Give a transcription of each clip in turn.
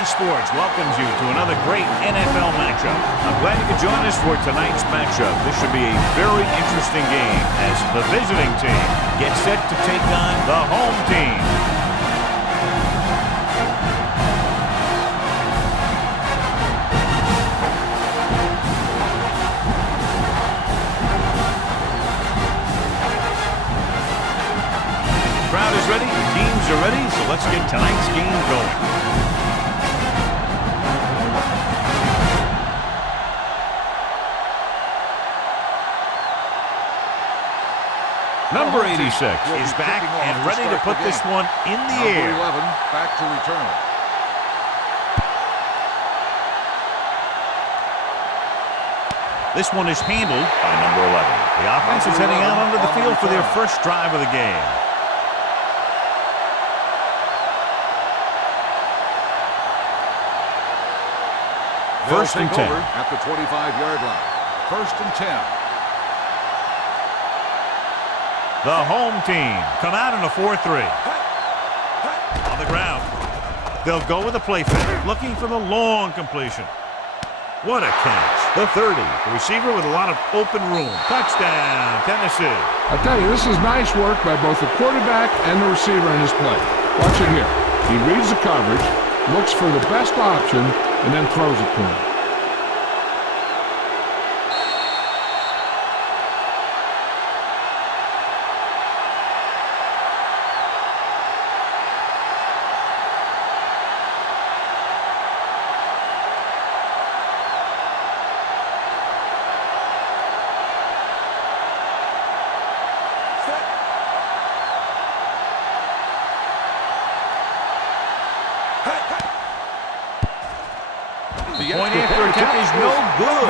EA Sports welcomes you to another great NFL matchup. I'm glad you could join us for tonight's matchup. This should be a very interesting game as the visiting team gets set to take on the home team. Crowd is ready, the teams are ready, so let's get tonight's game going. Number 86 is back and ready to put this one in the air. Number 11 back to return. This one is handled by number 11. The offense is heading out onto the field for their first drive of the game. First and 10 at the 25-yard line. First and 10. The home team come out in a 4-3. On the ground. They'll go with a play fake, looking for the long completion. What a catch. The 30. The receiver with a lot of open room. Touchdown, Tennessee. I tell you, this is nice work by both the quarterback and the receiver in his play. Watch it here. He reads the coverage, looks for the best option, and then throws it to him. The point after attempt is no good.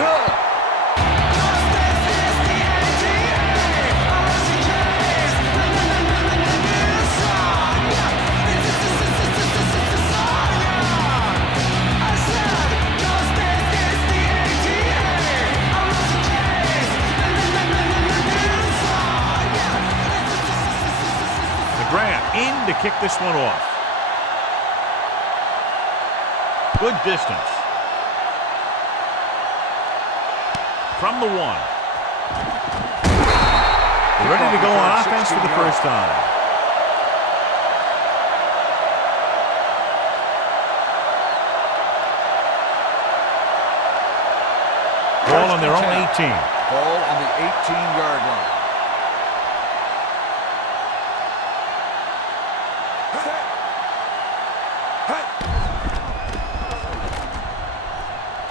DeGrant in to kick this one off. Good distance. From the 1. They're ready to go on offense for the first time. Ball on their own 18. Ball on the 18-yard line.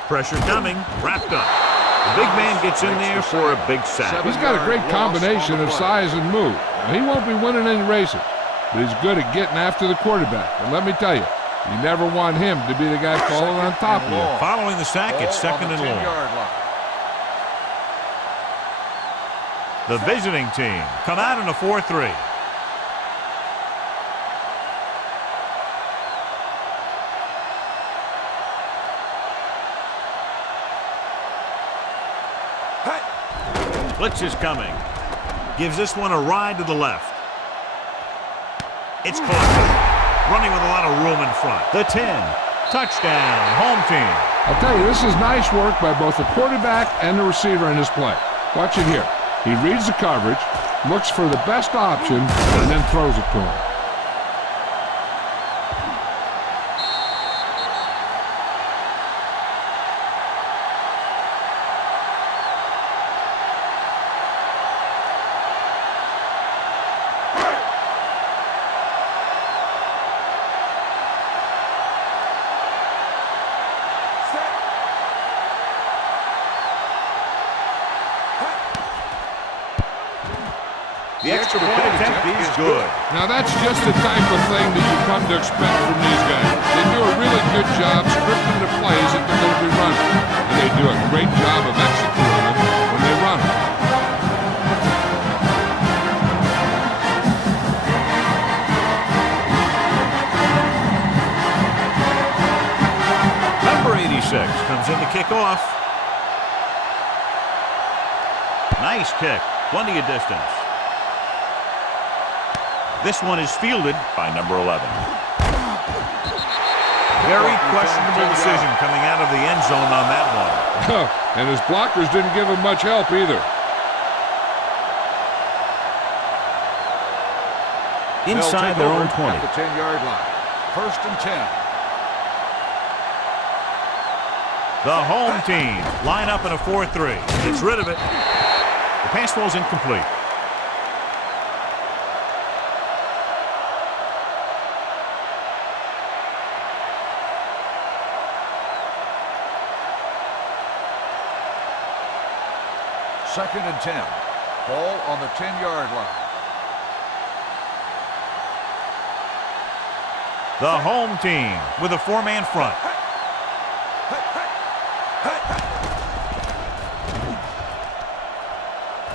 Pressure coming. Wrapped up. The big man gets in there for a big sack. He's got a great combination of size and move. Now, he won't be winning any races, but he's good at getting after the quarterback. And let me tell you, you never want him to be the guy falling on top of you. Following the sack, it's second and long. The visiting team come out in a 4-3. Blitz is coming. Gives this one a ride to the left. It's caught. Running with a lot of room in front. The 10. Touchdown. Home team. I'll tell you, this is nice work by both the quarterback and the receiver in his play. Watch it here. He reads the coverage, looks for the best option, and then throws it to him. The extra point attempt is good. Now that's just the type of thing that you come to expect from these guys. They do a really good job scripting the plays that they're going to be running. And they do a great job of executing them when they run them. Number 86 comes in to kick off. Nice kick. Plenty of distance. This one is fielded by number 11. Very questionable decision coming out of the end zone on that one. And his blockers didn't give him much help either. Inside their own 20. At the 10-yard line. First and 10. The home team line up in a 4-3. Gets rid of it. The pass ball's incomplete. Second and 10. Ball on the 10-yard line. The home team with a 4-man front.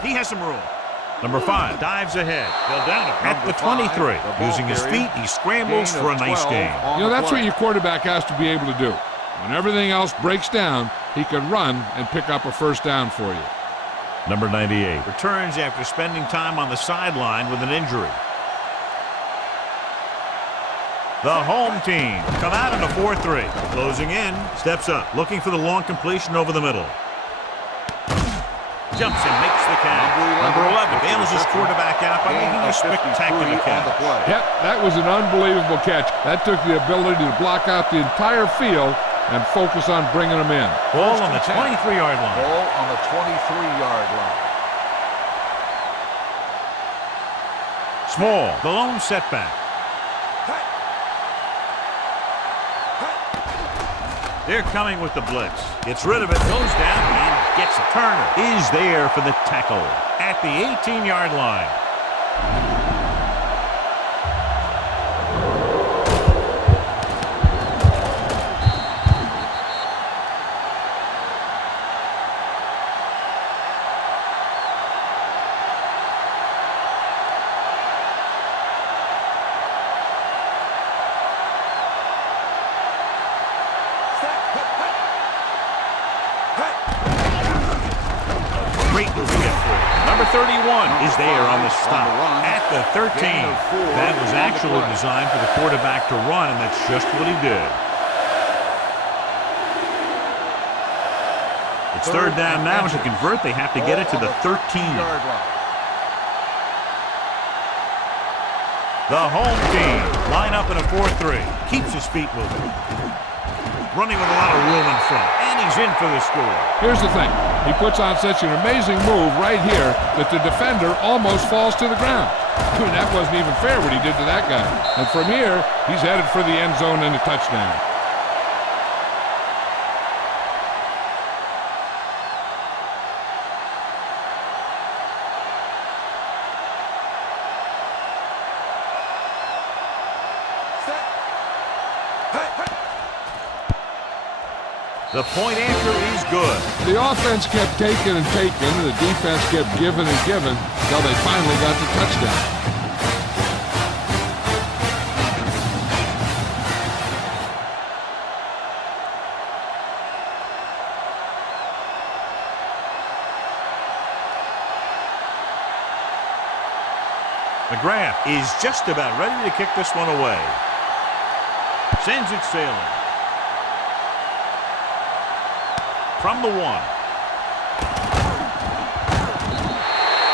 He has some room. Number 5 dives ahead. They'll down him at the 23. Using his feet, he scrambles for a nice gain. You know, that's what your quarterback has to be able to do. When everything else breaks down, he can run and pick up a first down for you. Number 98 returns after spending time on the sideline with an injury. The home team come out in a 4-3. Closing in, steps up, looking for the long completion over the middle. Jumps and makes the catch. Number 11 bails his quarterback out by making a spectacular catch. Yep, that was an unbelievable catch. That took the ability to block out the entire field and focus on bringing them in. Ball on the 23-yard line. Ball on the 23-yard line. Small, the lone setback. They're coming with the blitz. Gets rid of it, goes down, and gets a Turner. Is there for the tackle at the 18-yard line. Great moving effort. Number 31 is there on the stop at the 13. That was actually designed for the quarterback to run, and that's just what he did. It's third down now. To convert, they have to get it to the 13. The home team line up in a 4-3. Keeps his feet moving. Running with a lot of room in front. And he's in for the score. Here's the thing. He puts on such an amazing move right here that the defender almost falls to the ground. I mean, that wasn't even fair what he did to that guy. And from here, he's headed for the end zone and a touchdown. The point after is good. The offense kept taking and taking, and the defense kept giving and giving until they finally got the touchdown. McGrath is just about ready to kick this one away. Sends it sailing. From the 1.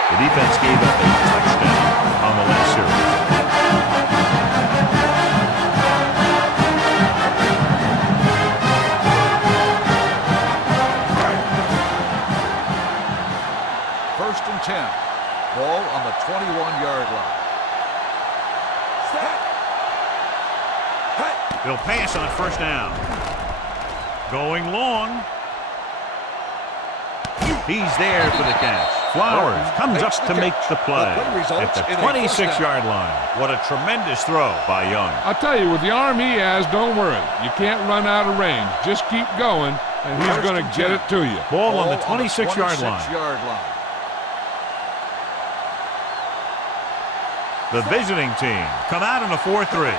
The defense gave up a touchdown on the last series. First and 10. Ball on the 21-yard line. They'll pass on first down. Going long. He's there for the catch. Flowers comes up to make the play at the 26-yard line. What a tremendous throw by Young. I'll tell you, with the arm he has, don't worry. You can't run out of range. Just keep going, and he's going to get it to you. Ball on the 26-yard line. The visiting team come out in a 4-3.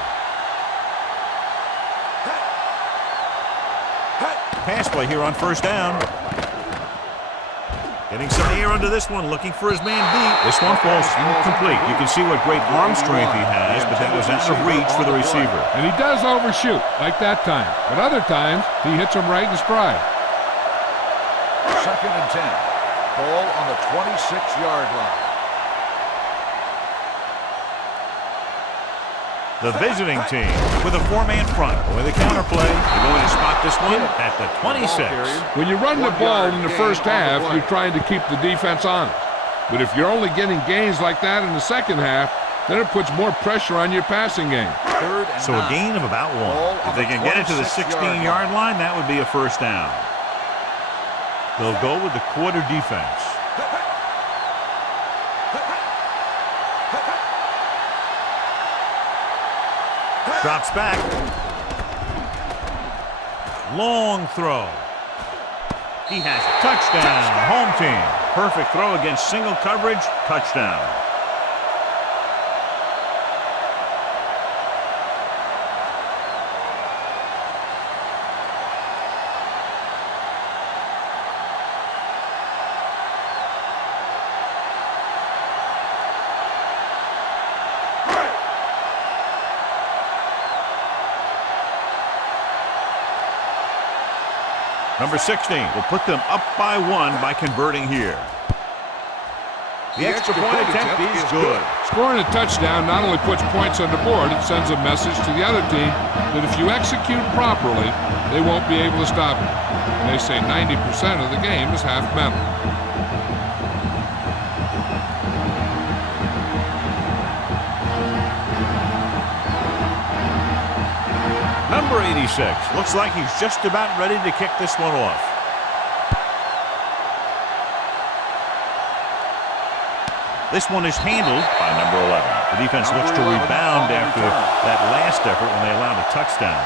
Pass play here on first down. Getting some air under this one, looking for his man deep. This one falls incomplete. You can see what great arm strength he has, but that was out of reach for the receiver. And he does overshoot, like that time. But other times, he hits him right in stride. 2nd and 10. Ball on the 26-yard line. The visiting team with a 4-man front. With a counterplay, they're going to spot this one at the 26. When you run the ball in the first half, you're trying to keep the defense honest. But if you're only getting gains like that in the second half, then it puts more pressure on your passing game. So a gain of about 1. If they can get it to the 16-yard line, that would be a first down. They'll go with the quarter defense. Drops back. Long throw. He has a touchdown. Home team. Perfect throw against single coverage. Touchdown. Number 16 will put them up by 1 by converting here. The extra point attempt is good. Scoring a touchdown not only puts points on the board, it sends a message to the other team that if you execute properly, they won't be able to stop it. And they say 90% of the game is half mental. Number 86. Looks like he's just about ready to kick this one off. This one is handled by number 11. The defense looks to rebound after that last effort when they allowed a touchdown.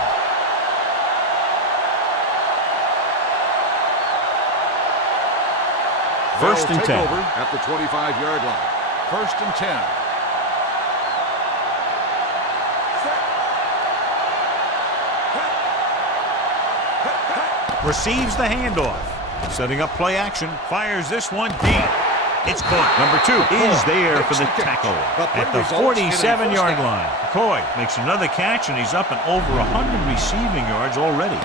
First and 10. Over at the 25-yard line. 1st and 10. Receives the handoff. Setting up play action. Fires this one deep. It's caught. Number 2 is there for the tackle at the 47-yard line. McCoy makes another catch, and he's up and over 100 receiving yards already.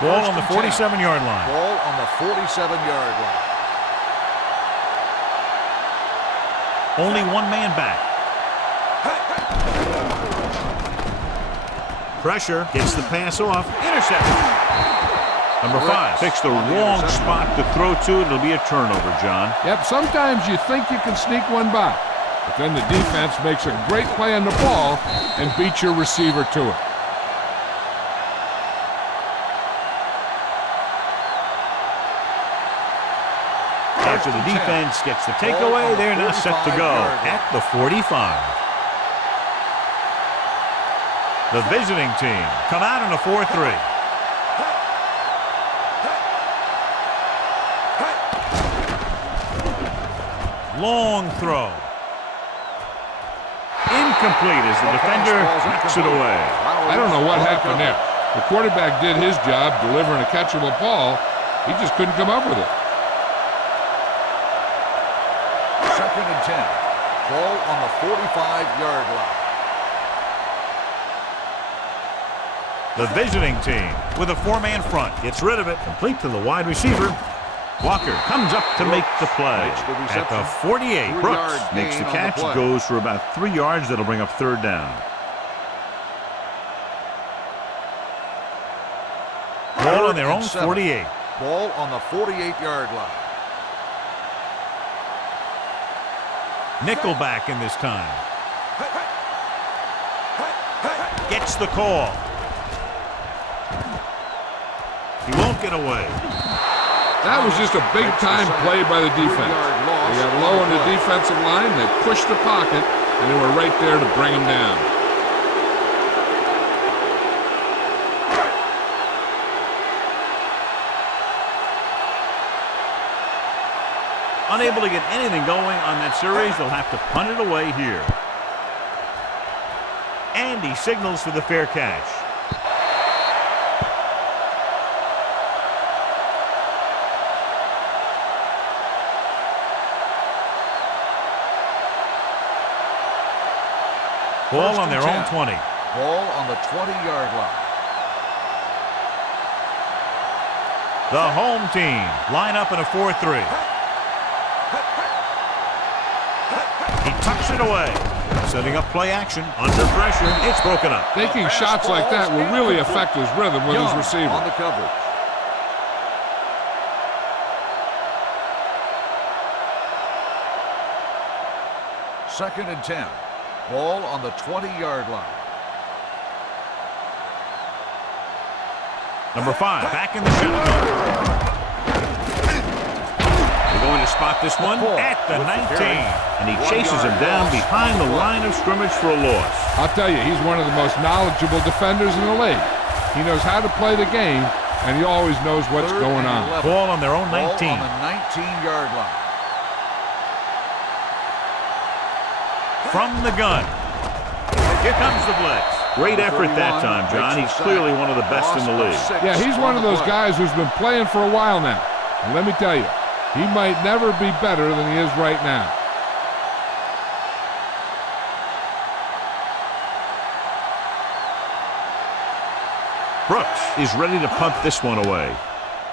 Ball on the 47-yard line. Ball on the 47-yard line. Only 1 man back. Pressure, gets the pass off, intercepted. Number 5 picks the wrong spot to throw to. It'll be a turnover, John. Yep, sometimes you think you can sneak one by, but then the defense makes a great play on the ball and beats your receiver to it. After the defense gets the takeaway, they're now set to go at the 45. The visiting team come out in a 4-3. Long throw. Incomplete as the defender knocks it away. I don't know what happened there. The quarterback did his job delivering a catchable ball. He just couldn't come up with it. 2nd and 10. Ball on the 45-yard line. The visiting team with a 4-man front gets rid of it. Complete to the wide receiver. Walker comes up to make the play. At the 48, Brooks makes the catch. Goes for about 3 yards. That'll bring up 3rd down. Ball on their own 48. Ball on the 48-yard line. Nickelback in this time. Gets the call. He won't get away. That was just a big-time play by the defense. They got low on the defensive line, they pushed the pocket, and they were right there to bring him down. Unable to get anything going on that series, they'll have to punt it away here. And he signals for the fair catch. Ball on their own 20. Ball on the 20-yard line. The home team line up in a 4-3. He tucks it away. Setting up play action. Under pressure. It's broken up. Taking shots like that will really affect his rhythm with his receiver. On the coverage. Second and 10. Ball on the 20-yard line. Number 5 back in the shotgun. They're going to spot this one at the 19. And he chases him down behind the line of scrimmage for a loss. I'll tell you, he's one of the most knowledgeable defenders in the league. He knows how to play the game, and he always knows what's going on. Ball on their own 19. Ball on the 19-yard line. From the gun. Here comes the blitz. Great effort that time, John. He's clearly one of the best in the league. Yeah, he's one of those guys who's been playing for a while now. And let me tell you, he might never be better than he is right now. Brooks is ready to punt this one away.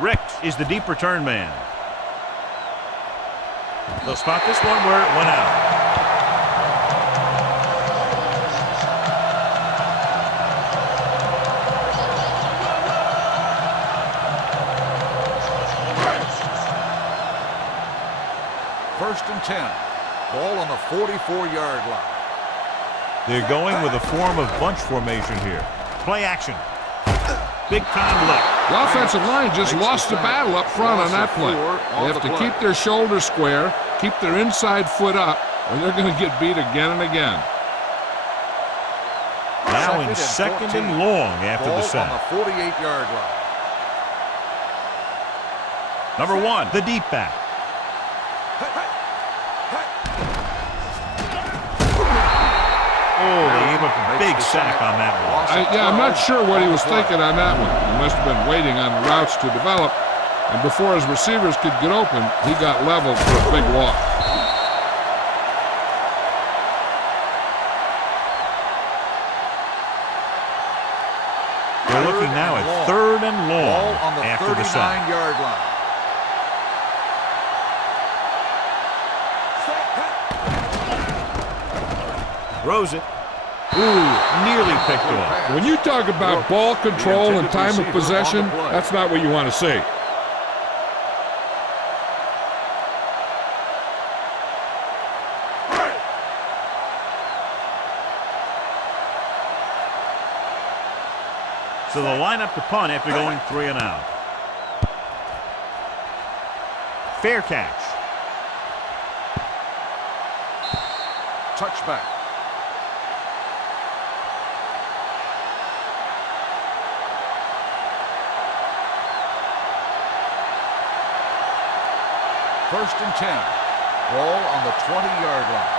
Rick is the deep return man. They'll spot this one where it went out. First and 10. Ball on the 44-yard line. They're going with a form of bunch formation here. Play action. Big time look. The offensive line just lost the battle up front on that play. They have to keep their shoulders square, keep their inside foot up, or they're going to get beat again and again. Now in second and long after the sack. On the 48-yard line. Number 1, the deep back. Oh, they gave up a big sack on that one. I'm not sure what he was thinking on that one. He must have been waiting on the routes to develop, and before his receivers could get open, he got leveled for a big walk. They're looking now at third and long on the after the sack. 39-yard line. Throws it. Ooh, nearly picked off. When you talk about ball control and time of possession, that's not what you want to see. So they'll line up to punt after going 3 and out. Fair catch. Touchback. First and 10. Ball on the 20-yard line.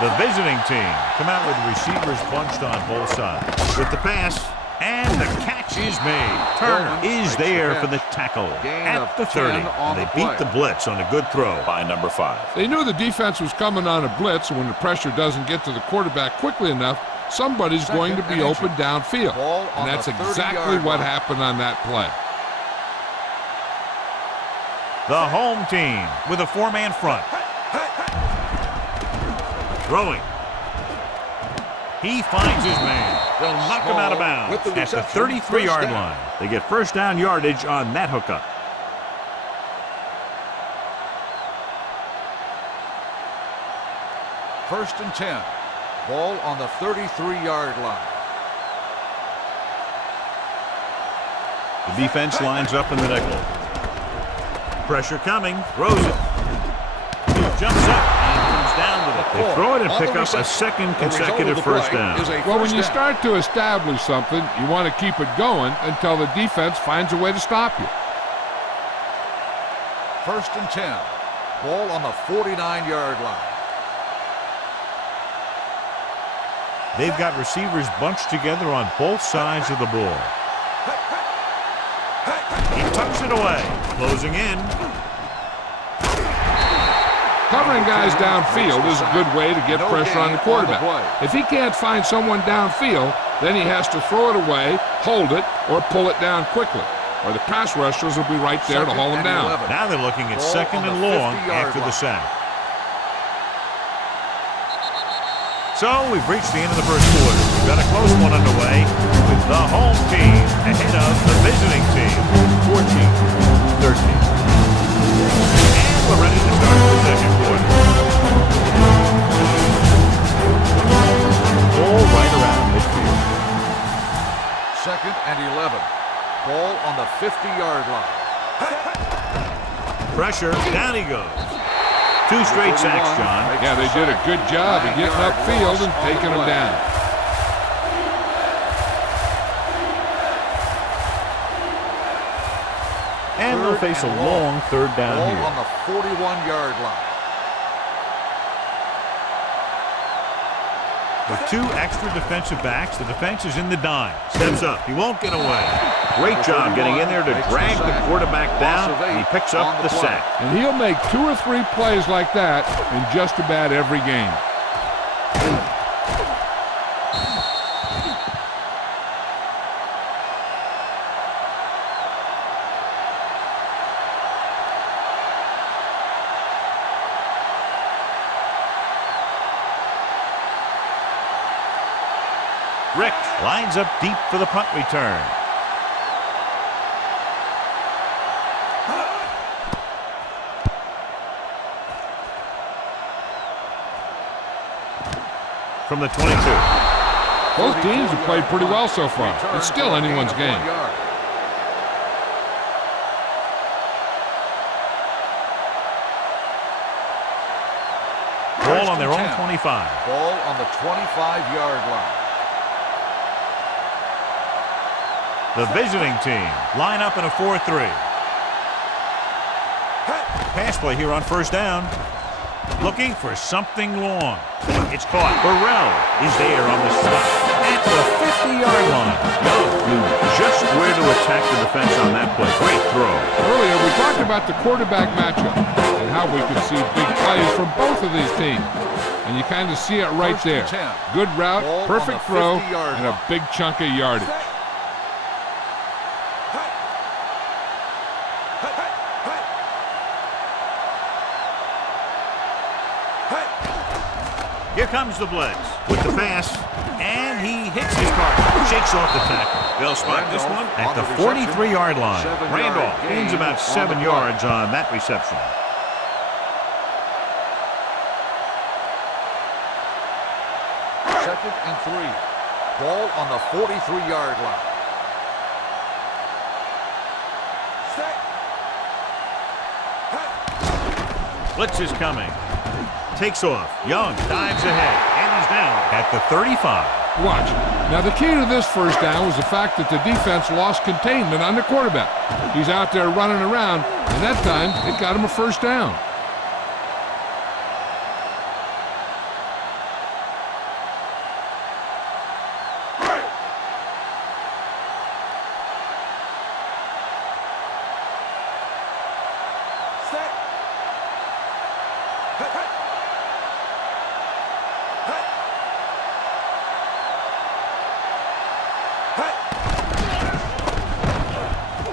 The visiting team come out with receivers bunched on both sides. With the pass, and the catch is made. Turner is there for the tackle at the 30. And they beat the blitz on a good throw by number 5. They knew the defense was coming on a blitz, and when the pressure doesn't get to the quarterback quickly enough, somebody's going to be open downfield. And that's exactly what happened on that play. The home team with a 4-man front. Throwing. He finds his man. They'll knock him out of bounds at the 33-yard line. They get first down yardage on that hookup. First and 10. Ball on the 33-yard line. The defense lines up in the nickel. Pressure coming. Throws it. Jumps up and comes down with it. They throw it and pick up a second consecutive first down. Well, when you start to establish something, you want to keep it going until the defense finds a way to stop you. First and 10. Ball on the 49-yard line. They've got receivers bunched together on both sides of the ball. He tucks it away. Closing in. Covering guys downfield is a good way to get pressure on the quarterback. If he can't find someone downfield, then he has to throw it away, hold it, or pull it down quickly. Or the pass rushers will be right there to haul him down. Now they're looking at second and long after the sack. So we've reached the end of the first quarter. We've got a close one underway with the home team ahead of the visiting team, 14-13. And we're ready to start the second quarter. Ball right around midfield. Second and 11. Ball on the 50-yard line. Pressure, down he goes. 2 straight sacks, John. Yeah, they did a good job of getting upfield and taking him down. And they'll face a long third down Ball here. on the 41-yard line. With 2 extra defensive backs, the defense is in the dime. Steps up. He won't get away. Great job getting in there to drag the quarterback down, and he picks up the sack. And he'll make 2 or 3 plays like that in just about every game. Rick lines up deep for the punt return. From the 22. Both teams have played pretty well so far. It's still anyone's game. Ball on their own 25. Ball on the 25-yard line. The visiting team line up in a 4-3. Pass play here on first down. Looking for something long. It's caught. Burrell is there on the stop at the 50-yard line. Knew just where to attack the defense on that play. Great throw. Earlier, we talked about the quarterback matchup and how we could see big plays from both of these teams. And you kind of see it right there. Good route, perfect throw, and a big chunk of yardage. Here comes the blitz with the pass, and he hits his target. Shakes off the tackle. They'll spot this one at the 43-yard line. Randolph gains about 7 yards on that reception. Second and 3. Ball on the 43-yard line. Blitz is coming. Takes off. Young dives ahead, and he's down at the 35. Watch. Now, the key to this first down was the fact that the defense lost containment on the quarterback. He's out there running around, and that time, it got him a first down.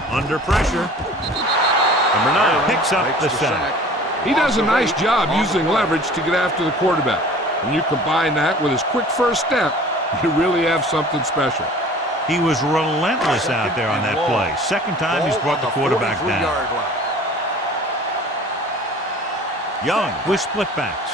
Under pressure. Number 9 picks up the sack. He does a nice job using leverage to get after the quarterback. When you combine that with his quick first step, you really have something special. He was relentless out there on that play. Second time he's brought the quarterback down. Young with split backs.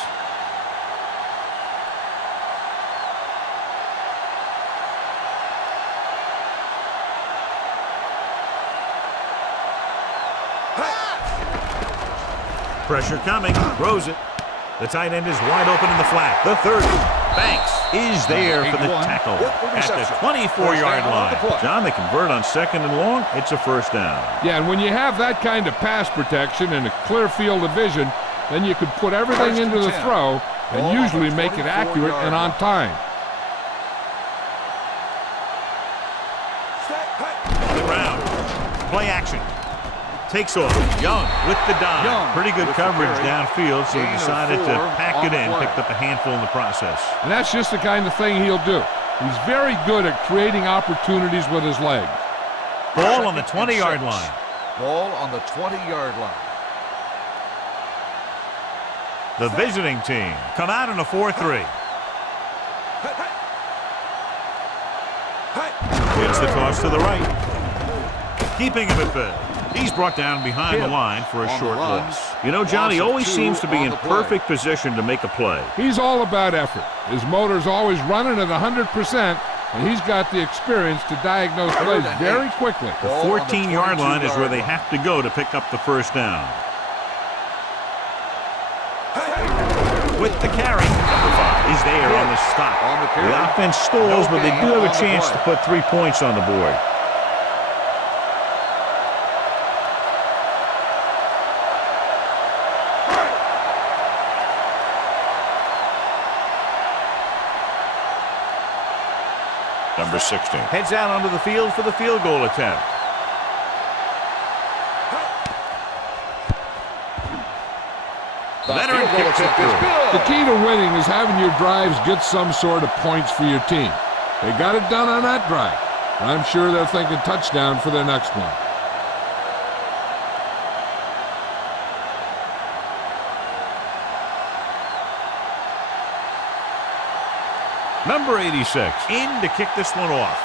Pressure coming, throws it. The tight end is wide open in the flat. The 30. Banks is there for the tackle at the 24-yard line. John, they convert on 2nd and long. It's a first down. Yeah, and when you have that kind of pass protection and a clear field of vision, then you can put everything into the throw and usually make it accurate and on time. On the ground. Play action. Takes off. Young with the dive. Pretty good coverage downfield, so he decided to pack it in, picked up a handful in the process. And that's just the kind of thing he'll do. He's very good at creating opportunities with his legs. Ball on the 20-yard line. Ball on the 20-yard line. The visiting team come out in a 4-3. Gets the toss to the right. Keeping him at bay. He's brought down behind the line for a short loss. You know, John, he always seems to be in perfect position to make a play. He's all about effort. His motor's always running at 100%, and he's got the experience to diagnose plays very quickly. The 14-yard line is where they have to go to pick up the first down. With the carry, number 5 is there on the stop. The offense stalls, but they do have a chance to put 3 points on the board. Number 16 heads out onto the field for the field goal attempt. Veteran kicks it through. The key to winning is having your drives get some sort of points for your team. They got it done on that drive. And I'm sure they're thinking touchdown for their next one. Number 86 in to kick this one off.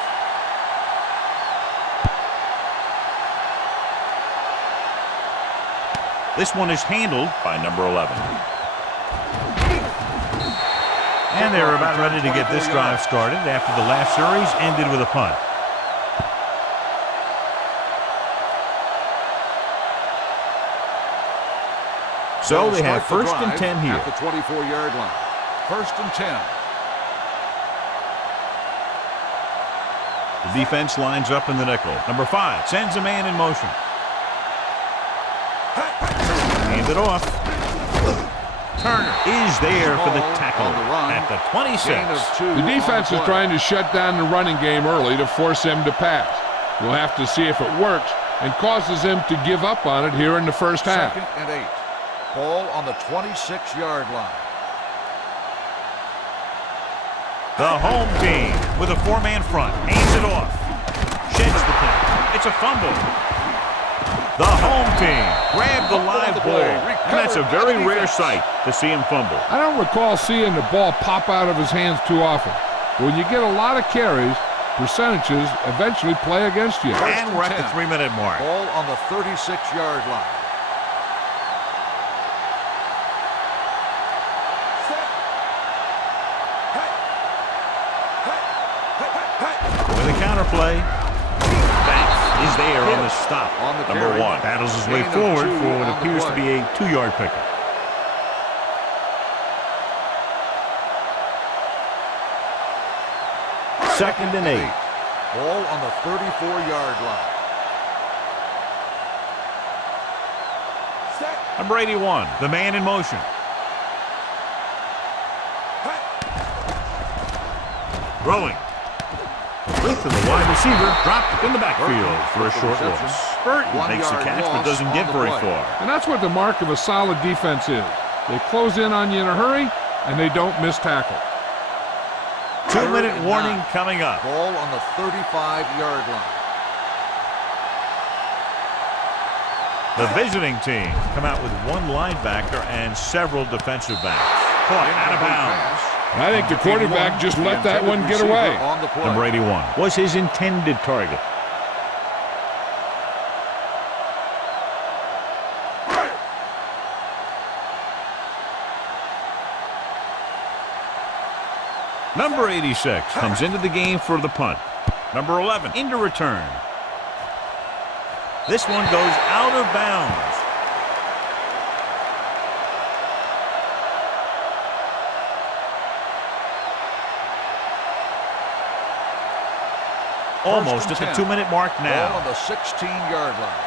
This one is handled by number 11. And they're about ready to get this drive started after the last series ended with a punt. So they have 1st and 10 here. At the 24-yard line. 1st and 10. The defense lines up in the nickel. Number 5 sends a man in motion. Hand it off. Turner is there for the tackle at the 26. The defense is trying to shut down the running game early to force him to pass. We'll have to see if it works and causes him to give up on it here in the first half. 2nd and 8. Ball on the 26-yard line. The home team with a 4-man front. Hands it off. Sheds the punt. It's a fumble. The home team grabbed the live ball. And that's a very rare sight to see him fumble. I don't recall seeing the ball pop out of his hands too often. When you get a lot of carries, percentages eventually play against you. And we're at the 3-minute mark. Ball on the 36-yard line. With a counterplay, Banks is there on the stop. Number 1 battles his way forward for what appears to be a 2-yard pickup. Second and 8. Ball on the 34-yard line. Number 81, the man in motion. Throwing. With to the wide receiver, dropped in the backfield for a short loss. Burton makes the catch but doesn't get very far. And that's what the mark of a solid defense is. They close in on you in a hurry, and they don't miss tackle. 2-minute warning coming up. Ball on the 35-yard line. The visiting team come out with 1 linebacker and several defensive backs. Caught out of bounds. I think the quarterback just let that one get away. Number 81 was his intended target. Number 86 comes into the game for the punt. Number 11 into return. This one goes out of bounds. Almost at the 2-minute mark now. Ball on the 16-yard line.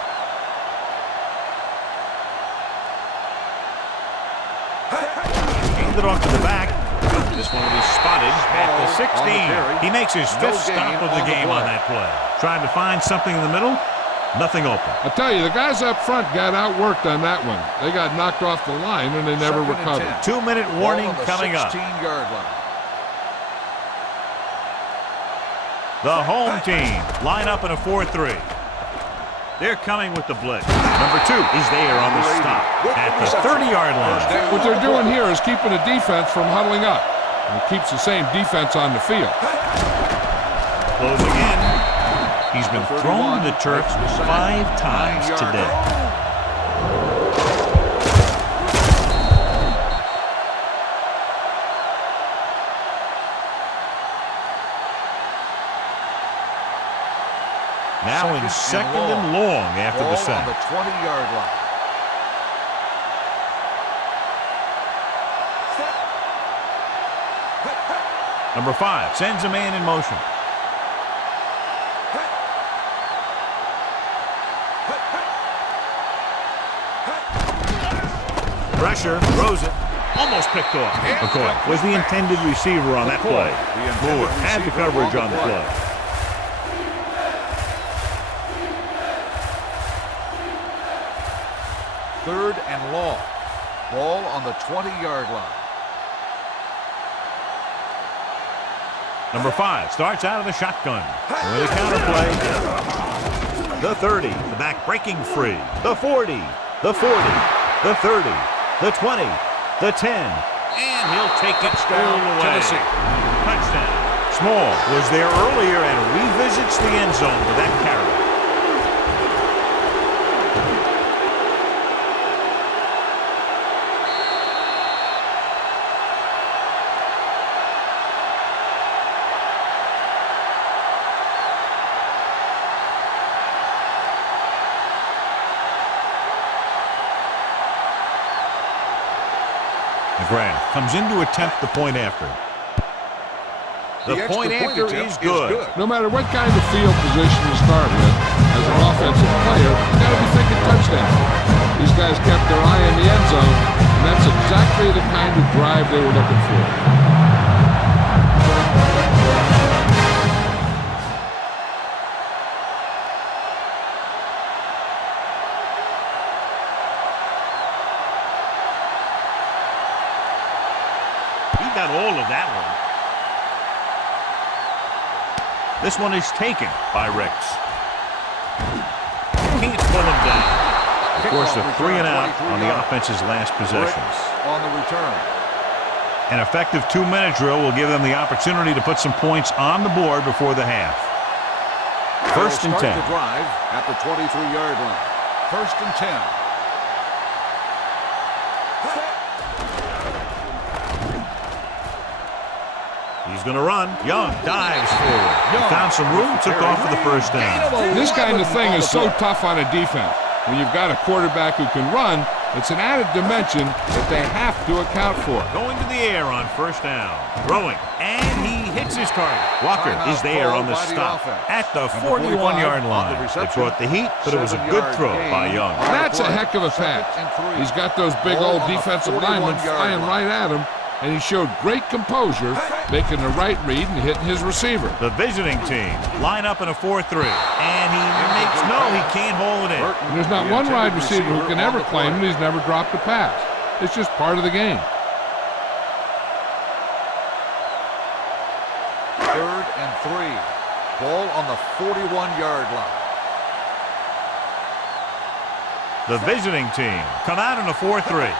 Handed off to the back. This one will be spotted at the 16. He makes his fifth stop of the game on that play. Trying to find something in the middle. Nothing open. I tell you, the guys up front got outworked on that one. They got knocked off the line and they never recovered. 2-minute warning coming up. 16-yard line. The home team line up in a 4-3. They're coming with the blitz. Number 2 is there on the stop at the 30-yard line. What they're doing here is keeping the defense from huddling up. And it keeps the same defense on the field. Closing in. He's been thrown to the turf 5 times today. Now in second and long after the sack. On the 20-yard line. Number 5 sends a man in motion. Pressure, throws it, almost picked off. McCoy was the intended receiver on that play. Moore had the coverage on the play. Third and long. Ball on the 20-yard line. Number 5 starts out of the shotgun. With a counter play. The 30, the back breaking free. The 40, the 40, the 30, the 20, the 10. And he'll take it all the way. Touchdown. Small was there earlier and revisits the end zone with that carry. McGrath comes in to attempt the point after. The point after is good. No matter what kind of field position you start with, as an offensive player, you got to be thinking touchdown. These guys kept their eye on the end zone, and that's exactly the kind of drive they were looking for. Got all of that one. This one is taken by Ricks. Can't pull him down. Forced a 3 and out on the offense's last possession. On the return. An effective 2-minute drill will give them the opportunity to put some points on the board before the half. First and 10. The drive at the 23-yard line. First and 10. He's going to run. Young dives forward. Found some room, took off for the first down. This kind of thing is so tough on a defense. When you've got a quarterback who can run, it's an added dimension that they have to account for. Going to the air on first down. Throwing. And he hits his target. Walker is there on the stop at the 41-yard line. It brought the heat, but it was a good throw by Young. That's a heck of a pass. He's got those big old defensive linemen flying right at him, and he showed great composure, making the right read and hitting his receiver. The visiting team line up in a 4-3, and he can't hold it in. And there's not one wide receiver who can ever claim that he's never dropped a pass. It's just part of the game. Third and 3. Ball on the 41-yard line. The visiting team come out in a 4-3.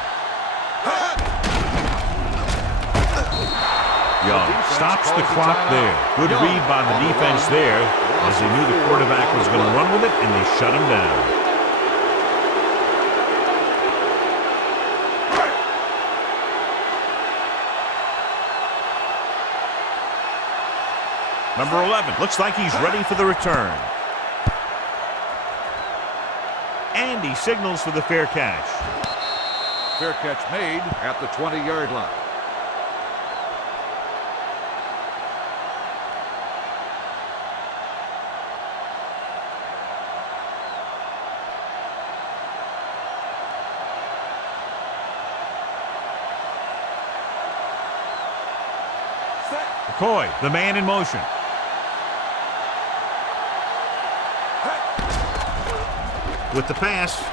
Young stops the clock there. Good read by the defense there, as they knew the quarterback was going to run with it, and they shut him down. Number 11 looks like he's ready for the return. And he signals for the fair catch. Fair catch made at the 20-yard line. McCoy, the man in motion. With the pass.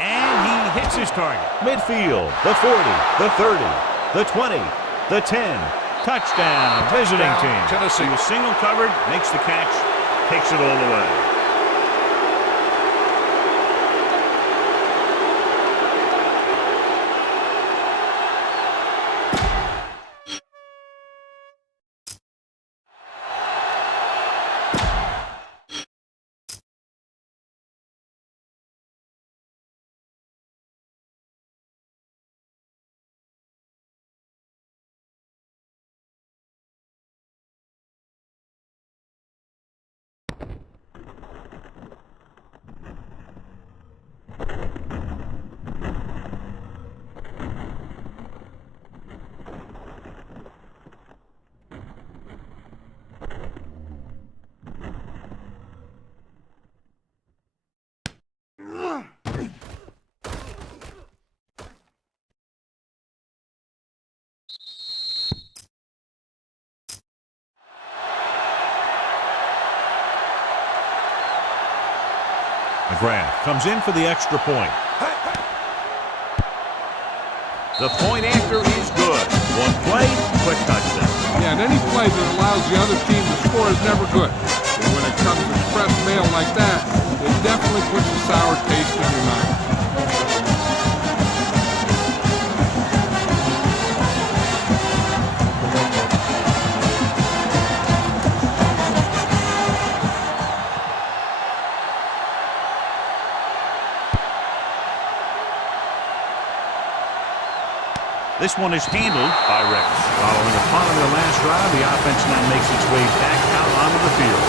And he hits his target. Midfield, the 40, the 30, the 20, the 10. Touchdown, visiting team. Tennessee. He was single covered, makes the catch, takes it all the way. McGrath comes in for the extra point. The point after is good. One play, quick touchdown. Yeah, and any play that allows the other team to score is never good. But when it comes to express mail like that, it definitely puts a sour taste in your mouth. This one is handled by Rex. Following a punt on their last drive, the offense now makes its way back out onto the field.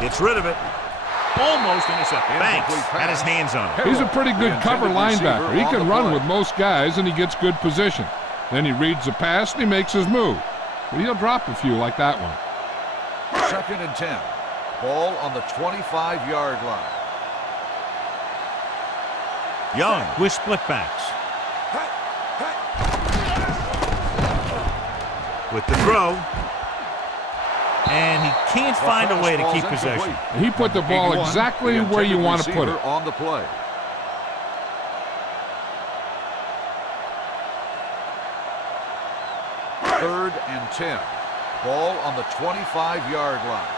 Gets rid of it. Almost intercepted. Banks had his hands on it. He's a pretty good cover linebacker. He can run with most guys, and he gets good position. Then he reads the pass, and he makes his move. But he'll drop a few like that one. 2nd and 10. Ball on the 25-yard line. Young with split backs. With the throw. And he can't find a way to keep possession. He put the ball exactly where you want to put it. On the play. Third and 10. Ball on the 25-yard line.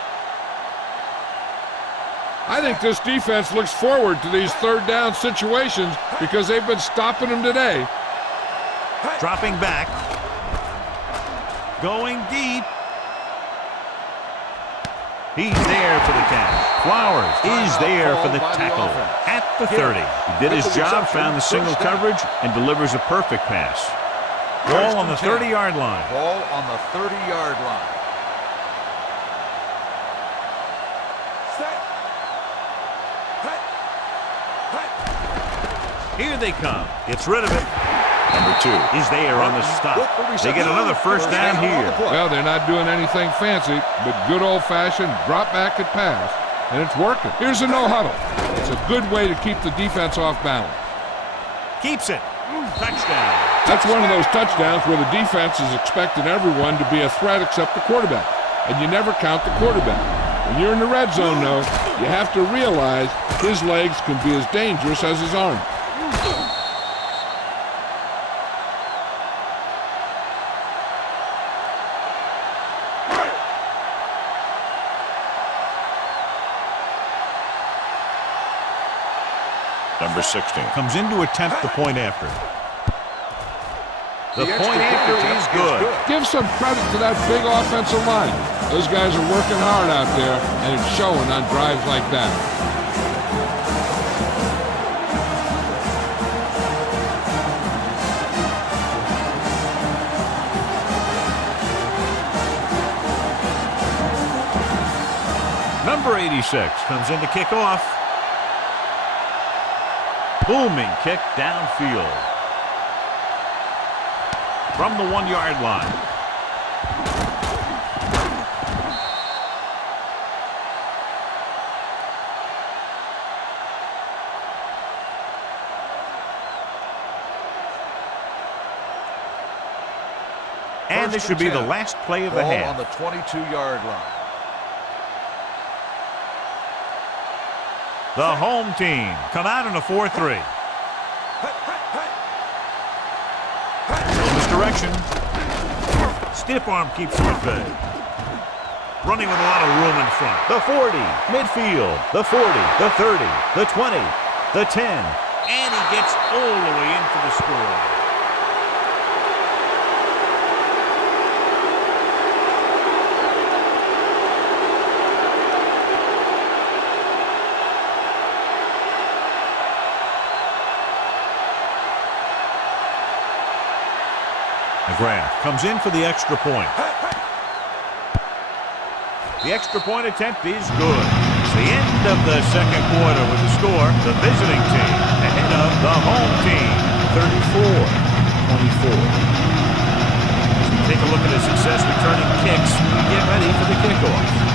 I think this defense looks forward to these third down situations because they've been stopping them today. Dropping back. Going deep. He's there for the catch. Flowers is there for the tackle at the 30. He did his job, found the single coverage, and delivers a perfect pass. Ball on the 30-yard line. Ball on the 30-yard line. Here they come. Gets rid of it. Number 2 is there on the stop. They get another first down here. Well, they're not doing anything fancy, but good old-fashioned drop back and pass, and it's working. Here's a no-huddle. It's a good way to keep the defense off balance. Keeps it. Touchdown. That's one of those touchdowns where the defense is expecting everyone to be a threat except the quarterback, and you never count the quarterback. When you're in the red zone, though, you have to realize his legs can be as dangerous as his arm. Number 16 comes in to attempt the point after. The point after is good. Give some credit to that big offensive line. Those guys are working hard out there, and it's showing on drives like that. Number 86 comes in to kick off. Booming kick downfield. from the 1-yard line. And this should be the last play of the Ball half. on the 22-yard line. The home team come out in a 4-3. Misdirection. Stiff arm keeps him at bay. Running with a lot of room in front. The 40, midfield. The 40, the 30, the 20, the 10. And he gets all the way in for the score. McGrath comes in for the extra point. The extra point attempt is good. It's the end of the second quarter with the score. The visiting team ahead of the home team, 34-24. As we take a look at his success returning kicks, we get ready for the kickoff.